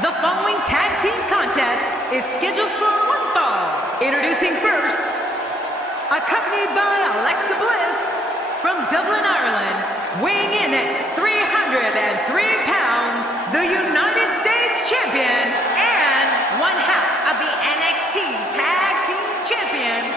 The following tag team contest is scheduled for one fall. Introducing first, accompanied by Alexa Bliss from Dublin, Ireland, weighing in at 303 pounds, the United States champion and one half of the NXT Tag Team Champions,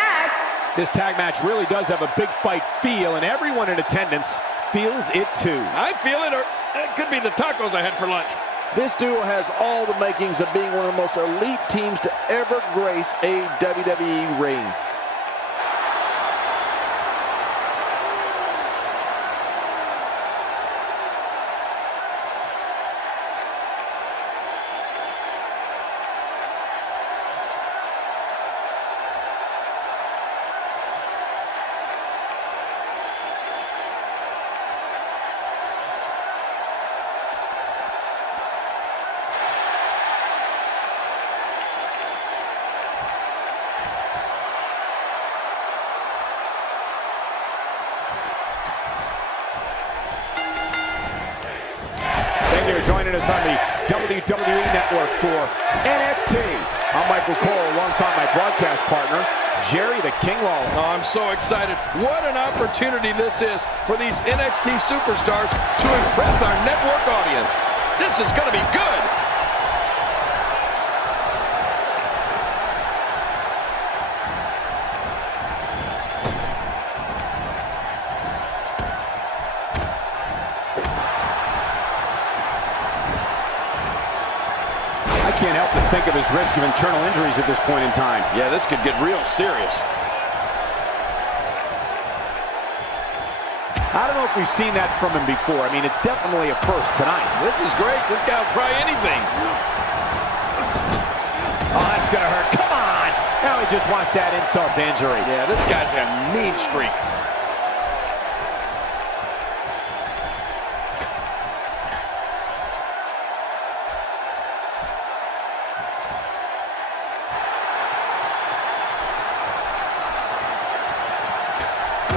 X. This tag match really does have a big fight feel, and everyone in attendance feels it too. I feel it, or it could be the tacos I had for lunch. This duo has all the makings of being one of the most elite teams to ever grace a WWE ring. You're joining us on the WWE Network for NXT. I'm Michael Cole alongside my broadcast partner, Jerry the King Lawler. Oh, I'm so excited. What an opportunity this is for these NXT superstars to impress our network audience. This is going to be good. I can't help but think of his risk of internal injuries at this point in time. Yeah, this could get real serious. I don't know if we've seen that from him before. I mean, it's definitely a first tonight. This is great. This guy will try anything. Oh, that's going to hurt. Come on! Now he just wants that insult to injury. Yeah, this guy's a mean streak.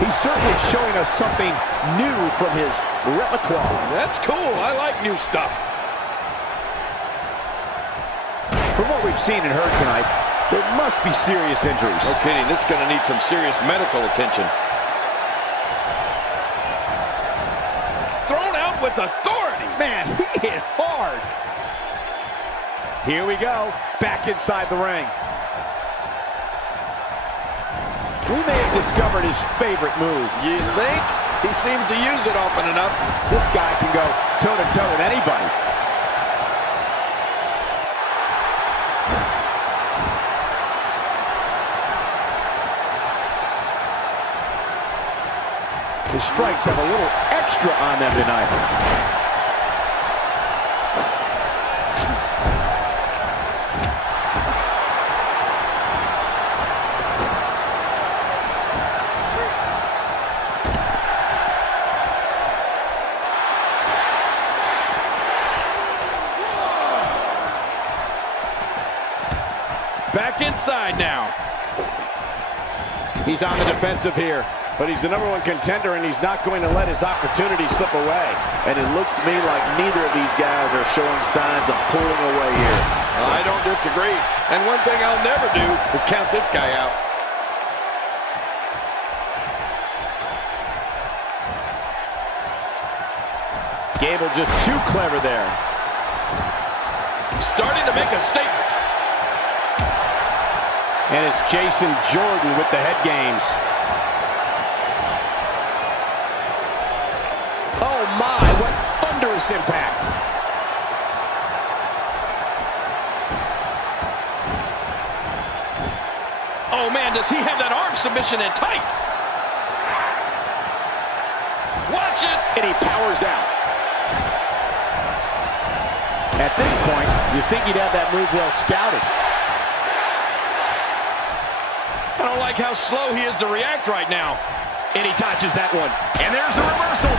He's certainly showing us something new from his repertoire. That's cool. I like new stuff. From what we've seen and heard tonight, there must be serious injuries. No kidding. This is going to need some serious medical attention. Thrown out with authority. Man, he hit hard. Here we go. Back inside the ring. We may have discovered his favorite move. You think? He seems to use it often enough. This guy can go toe-to-toe with anybody. His strikes have a little extra on them tonight. Back inside now. He's on the defensive here, but he's the #1 contender, and he's not going to let his opportunity slip away. And it looked to me like neither of these guys are showing signs of pulling away here. I don't disagree. And one thing I'll never do is count this guy out. Gable just too clever there. Starting to make a statement. And it's Jason Jordan with the head games. Oh my, what thunderous impact. Oh man, does he have that arm submission in tight? Watch it! And he powers out. At this point, you'd think he'd have that move well scouted. I don't like how slow he is to react right now. And he dodges that one. And there's the reversal.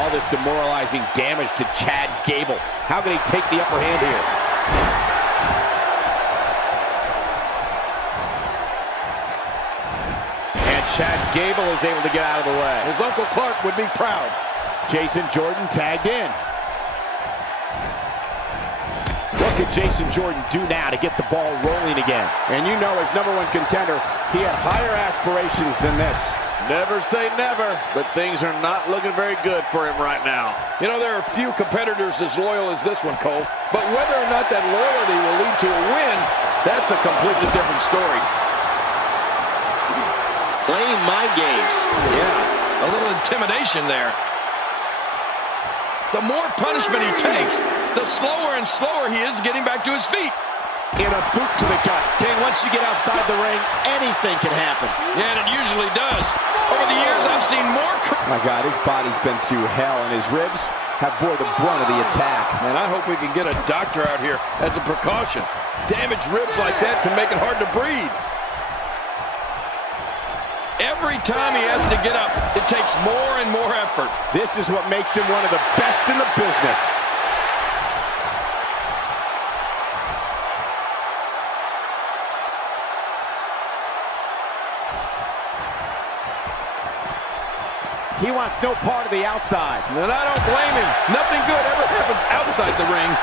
All this demoralizing damage to Chad Gable. How can he take the upper hand here? And Chad Gable is able to get out of the way. His Uncle Clark would be proud. Jason Jordan tagged in. could Jason Jordan do now to get the ball rolling again? And you know, as #1 contender, he had higher aspirations than this. Never say never, but things are not looking very good for him right now. You know, there are few competitors as loyal as this one, Cole. But whether or not that loyalty will lead to a win, that's a completely different story. Playing mind games. Yeah, a little intimidation there. The more punishment he takes, the slower and slower he is getting back to his feet. In a boot to the gut. King, once you get outside the ring, anything can happen. Yeah, and it usually does. Over the years, I've seen more... My God, his body's been through hell, and his ribs have bore the brunt of the attack. Man, I hope we can get a doctor out here as a precaution. Damaged ribs like that can make it hard to breathe. Every time he has to get up, it takes more and more effort. This is what makes him one of the best in the business. He wants no part of the outside. And I don't blame him. Nothing good ever happens outside the ring.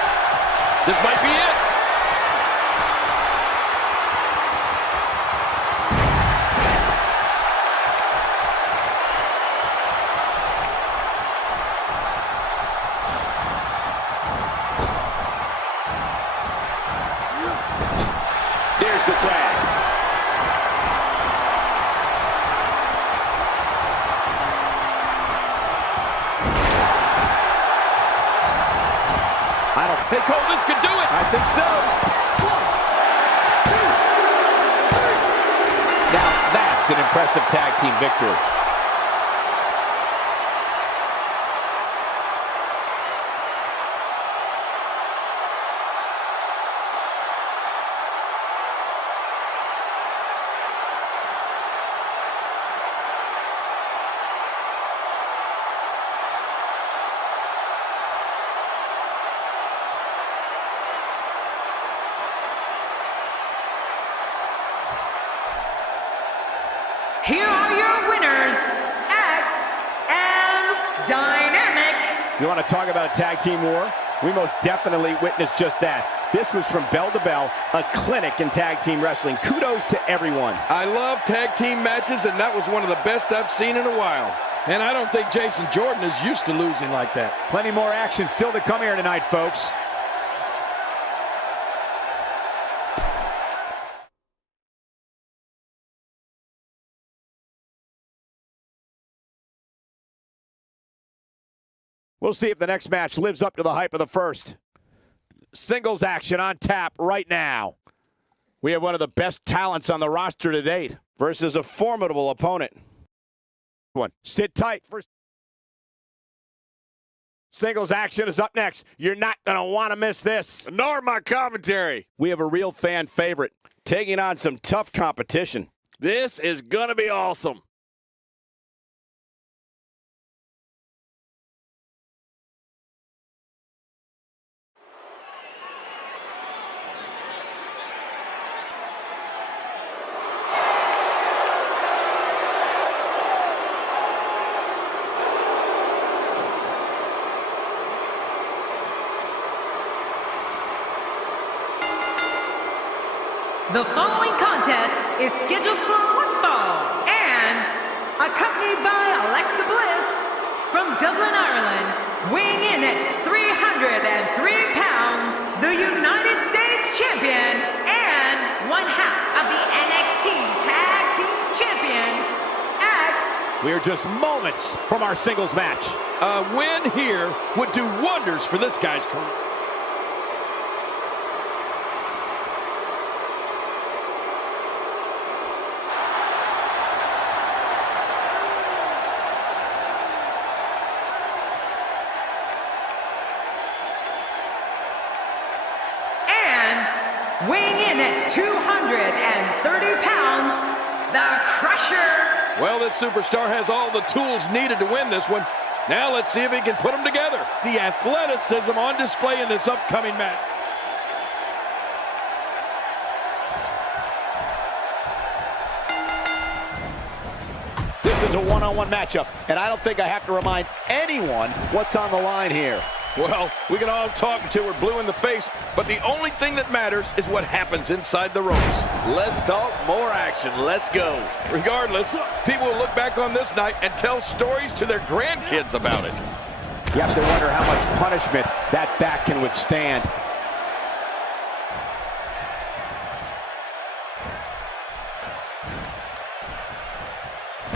This might be it. There's the tag. Hey, Cole, this could do it. I think so. 1, 2, 3. Now that's an impressive tag team victory. Here are your winners, X and Dynamic. You want to talk about a tag team war? We most definitely witnessed just that. This was from bell to bell, a clinic in tag team wrestling. Kudos to everyone. I love tag team matches, and that was one of the best I've seen in a while. And I don't think Jason Jordan is used to losing like that. Plenty more action still to come here tonight, folks. We'll see if the next match lives up to the hype of the first. Singles action on tap right now. We have one of the best talents on the roster to date versus a formidable opponent. Sit tight for singles action is up next. You're not going to want to miss this. Nor my commentary. We have a real fan favorite taking on some tough competition. This is going to be awesome. The following contest is scheduled for one fall and accompanied by Alexa Bliss from Dublin, Ireland, weighing in at 303 pounds, the United States champion and one half of the NXT Tag Team Champions, X. We are just moments from our singles match. A win here would do wonders for this guy's career. Weighing in at 230 pounds, the Crusher. Well, this superstar has all the tools needed to win this one. Now let's see if he can put them together. The athleticism on display in this upcoming match. This is a one-on-one matchup, and I don't think I have to remind anyone what's on the line here. Well, we can all talk until we're blue in the face, but the only thing that matters is what happens inside the ropes. Let's talk more action. Let's go. Regardless, people will look back on this night and tell stories to their grandkids about it. You have to wonder how much punishment that back can withstand.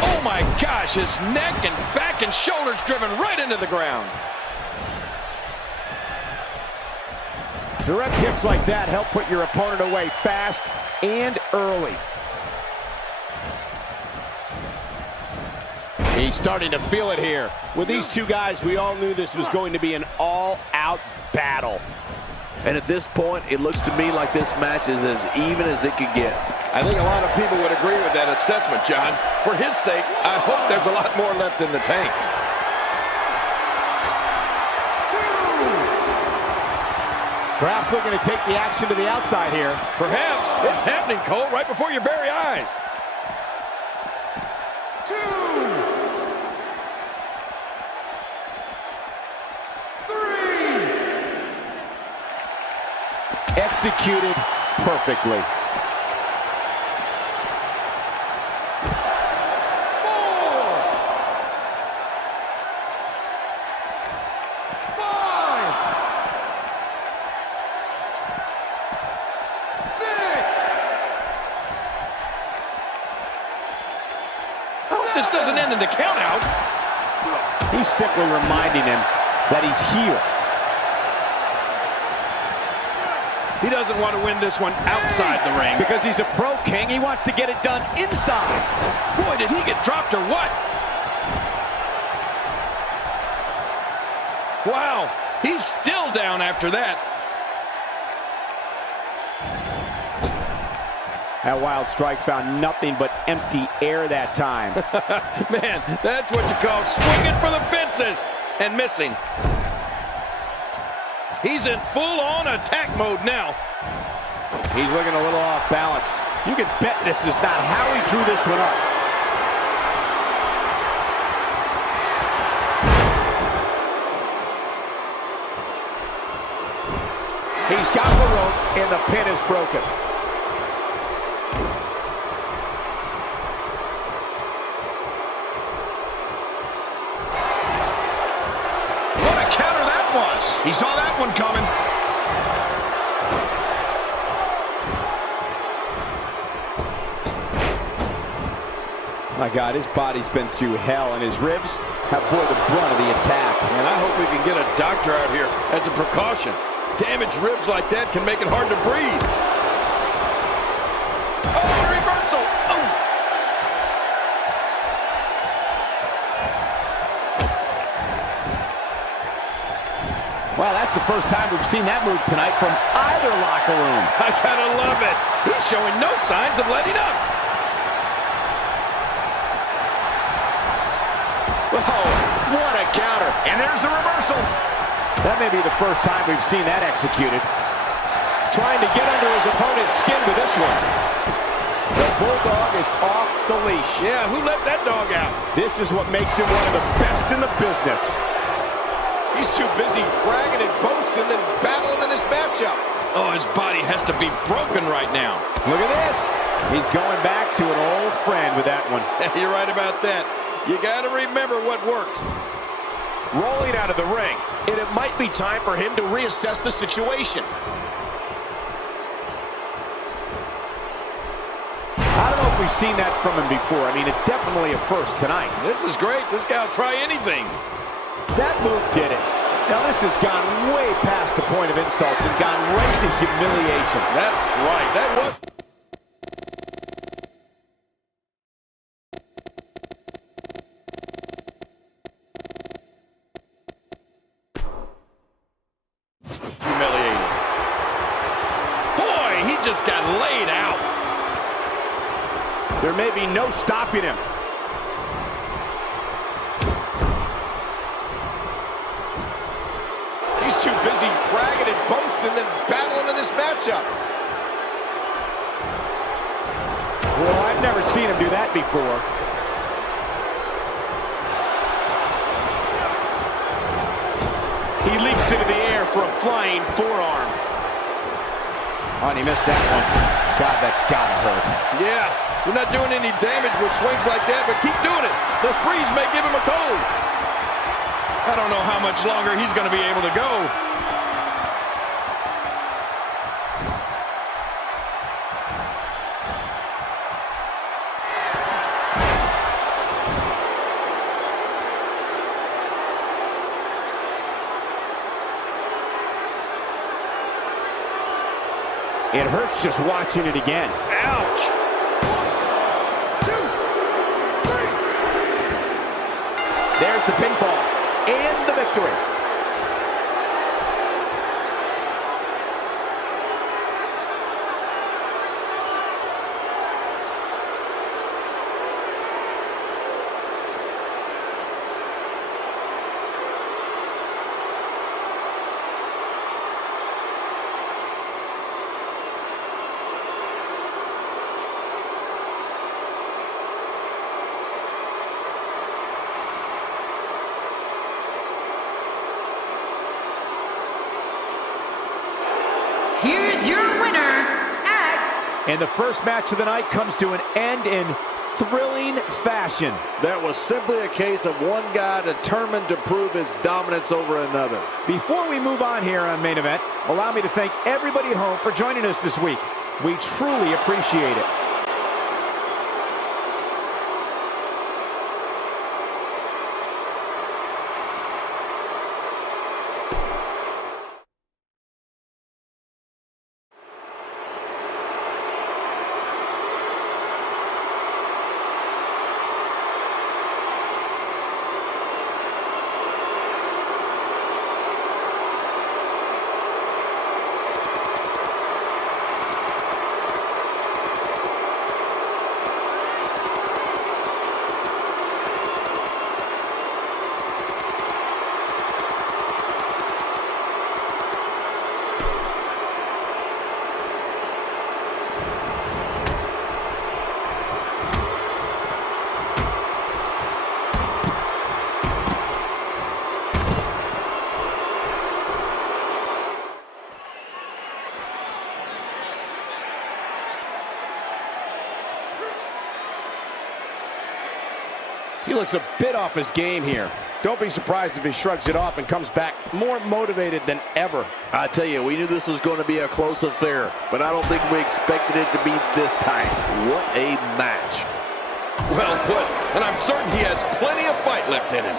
Oh my gosh, his neck and back and shoulders driven right into the ground. Direct hits like that help put your opponent away fast and early. He's starting to feel it here. With these two guys, we all knew this was going to be an all-out battle. And at this point, it looks to me like this match is as even as it could get. I think a lot of people would agree with that assessment, John. For his sake, I hope there's a lot more left in the tank. Perhaps looking to take the action to the outside here. Perhaps. It's happening, Cole, right before your very eyes. 2, 3. Executed perfectly. 6. This doesn't end in the count-out. He's simply reminding him that he's here. He doesn't want to win this one outside the ring. Because he's a pro king, he wants to get it done inside. Boy, did he get dropped or what? Wow, he's still down after that. That wild strike found nothing but empty air that time. Man, that's what you call swinging for the fences and missing. He's in full-on attack mode now. He's looking a little off balance. You can bet this is not how he drew this one up. He's got the ropes and the pin is broken. He saw that one coming. My God, his body's been through hell, and his ribs have bore the brunt of the attack. And I hope we can get a doctor out here as a precaution. Damaged ribs like that can make it hard to breathe. Oh, reversal! Oh! Well, that's the first time we've seen that move tonight from either locker room. I gotta love it. He's showing no signs of letting up. Oh, what a counter. And there's the reversal. That may be the first time we've seen that executed. Trying to get under his opponent's skin with this one. The Bulldog is off the leash. Yeah, who let that dog out? This is what makes him one of the best in the business. He's too busy bragging and boasting than battling in this matchup. Oh, his body has to be broken right now. Look at this. He's going back to an old friend with that one. You're right about that. You got to remember what works. Rolling out of the ring, and it might be time for him to reassess the situation. I don't know if we've seen that from him before. I mean, it's definitely a first tonight. This is great. This guy will try anything. That move did it. Now this has gone way past the point of insults and gone right to humiliation. That's right. That was... humiliating. Boy, he just got laid out. There may be no stopping him. He's too busy bragging and boasting than battling in this matchup. Well, I've never seen him do that before. He leaps Moves into the air for a flying forearm. Oh, and he missed that one. God, that's gotta hurt. Yeah, you're not doing any damage with swings like that, but keep doing it. The breeze may give him a cold. I don't know how much longer he's going to be able to go. It hurts just watching it again. Ouch. 1, 2, 3. There's the pinfall and the victory. Here's your winner, X. And the first match of the night comes to an end in thrilling fashion. That was simply a case of one guy determined to prove his dominance over another. Before we move on here on Main Event, allow me to thank everybody at home for joining us this week. We truly appreciate it. He looks a bit off his game here. Don't be surprised if he shrugs it off and comes back more motivated than ever. I tell you, we knew this was going to be a close affair, but I don't think we expected it to be this tight. What a match. Well put, and I'm certain he has plenty of fight left in him.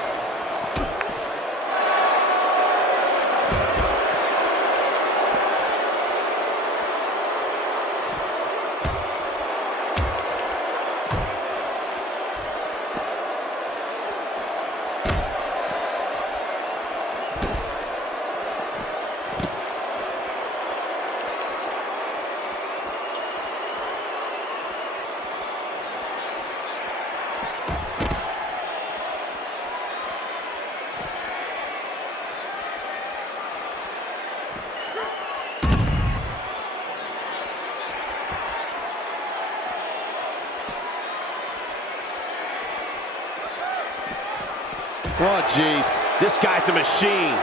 Oh, jeez. This guy's a machine.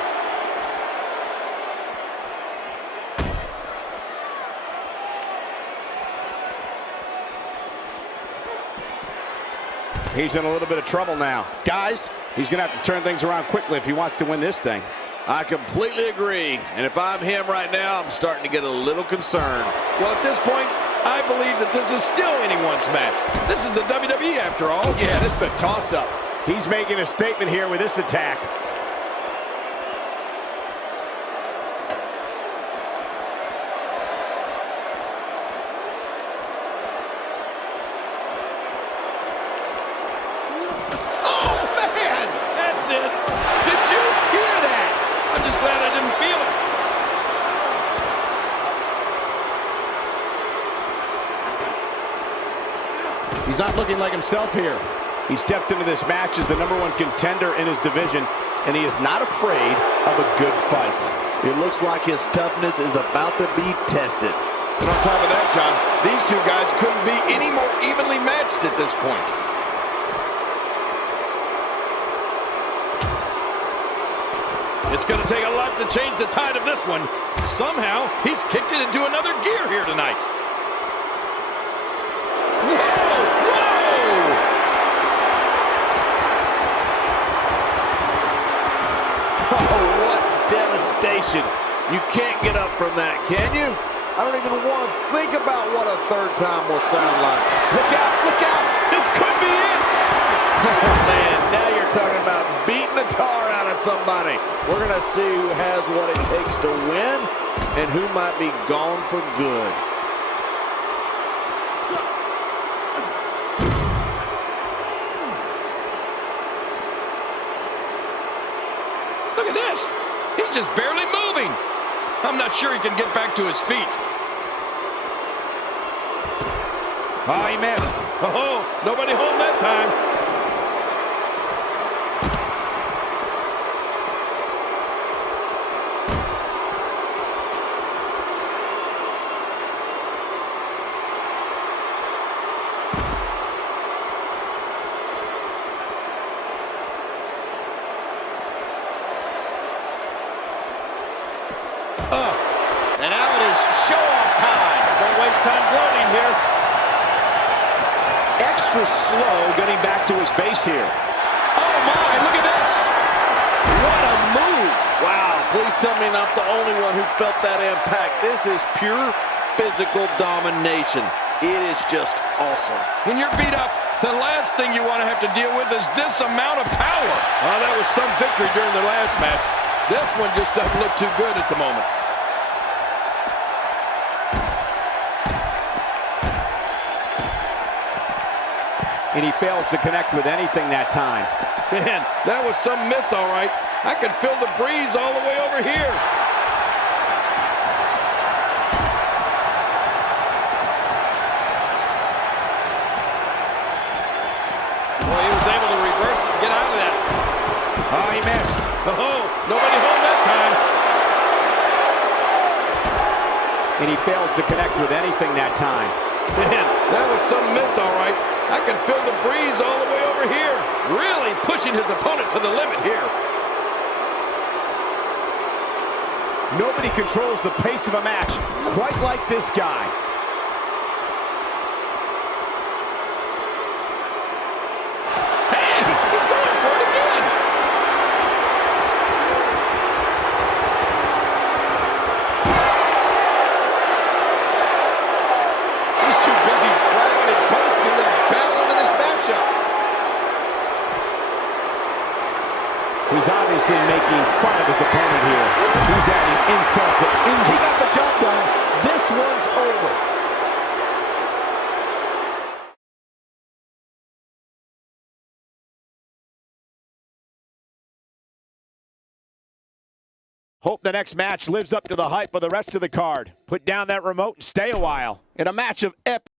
He's in a little bit of trouble now. Guys, he's going to have to turn things around quickly if he wants to win this thing. I completely agree. And if I'm him right now, I'm starting to get a little concerned. Well, at this point, I believe that this is still anyone's match. This is the WWE after all. Yeah, this is a toss-up. He's making a statement here with this attack. Oh, man! That's it. Did you hear that? I'm just glad I didn't feel it. He's not looking like himself here. He steps into this match as the #1 contender in his division, and he is not afraid of a good fight. It looks like his toughness is about to be tested. And on top of that, John, these two guys couldn't be any more evenly matched at this point. It's going to take a lot to change the tide of this one. Somehow, he's kicked it into another gear here tonight. Whoa! Whoa! Oh, what devastation. You can't get up from that, can you? I don't even want to think about what a third time will sound like. Look out! Look out! This could be it! Oh, man, now you're talking about beating the tar out of somebody. We're going to see who has what it takes to win and who might be gone for good. Look at this! He's just barely moving. I'm not sure he can get back to his feet. Oh, he missed. Oh, nobody home that time. And now it is show-off time. Don't waste time gloating here. Extra slow getting back to his base here. Oh, my, look at this. What a move. Wow, please tell me I'm not the only one who felt that impact. This is pure physical domination. It is just awesome. When you're beat up, the last thing you want to have to deal with is this amount of power. Oh, that was some victory during the last match. This one just doesn't look too good at the moment. And he fails to connect with anything that time. Man, that was some miss, all right. I can feel the breeze all the way over here. Boy, he was able to reverse and get out of that. Oh, he missed. Oh, nobody home that time. And he fails to connect with anything that time. Man, that was some miss, all right. I can feel the breeze all the way over here. Really pushing his opponent to the limit here. Nobody controls the pace of a match quite like this guy. Hey, he's going for it again. He's too busy bragging and boasting than battling in this matchup. He's obviously making fun of his opponent here. He's adding insult to injury. He got the job done. This one's over. Hope the next match lives up to the hype of the rest of the card. Put down that remote and stay a while. In a match of epic